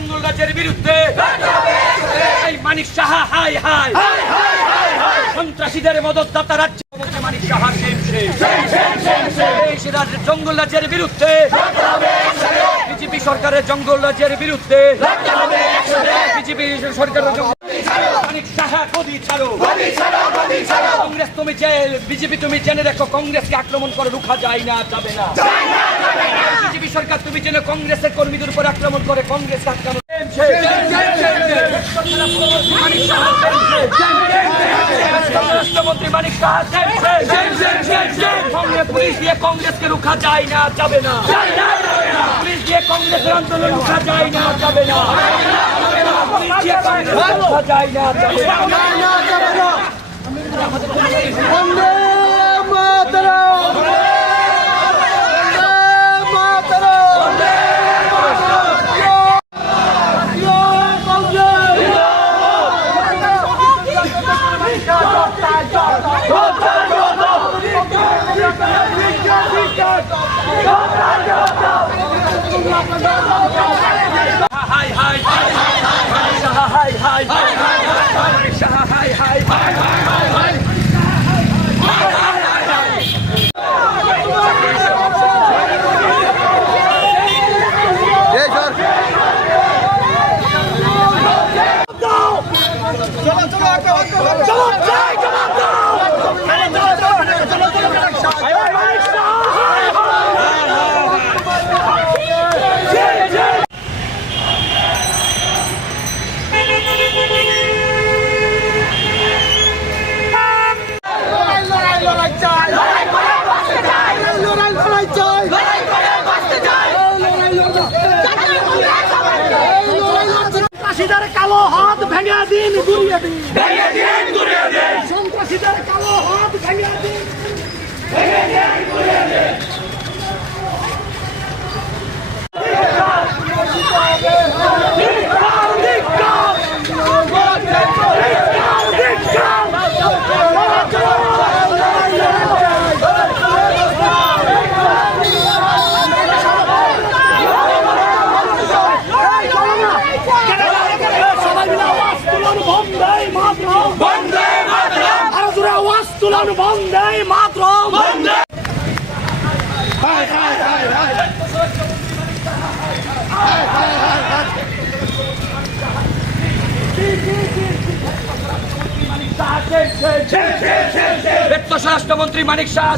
জঙ্গল রাজের বিরুদ্ধে এই মানিক সাহা হাই হাই সন্ত্রাসীদের মদতদাতা রাজ্য মানিক সাহা জঙ্গল রাজের বিরুদ্ধে বিজেপি সরকারের জঙ্গল রাজের বিরুদ্ধে বিজেপি সরকারের মানিক সাহা গদি ছাড়ো কংগ্রেস তুমি বিজেপি তুমি জেনে দেখো কংগ্রেসকে আক্রমণ করে রুখা যায় না যাবে না বিজেপি সরকার তুমি জেনে কংগ্রেসের কর্মীদের উপর আক্রমণ করে কংগ্রেস আক্রমণ রাষ্ট্রমন্ত্রী মানিক সাহা পুলিশ দিয়ে কংগ্রেসকে রুখা যায় না যাবে না পুলিশ দিয়ে কংগ্রেসের আন্দোলন রুখা যায় না যাবে না পুলিশ দিয়ে কংগ্রেস রুখা যায় না যাবে না বন্দে মাতরম কালো হাত ভেঙে দিন ঘুরিয়ে দিন সন্ত্রাসীদের কালো হাত ভেঙে দিন বন্দে মাতরম বন্দে high high high high রাষ্ট্রমন্ত্রী Manik Saha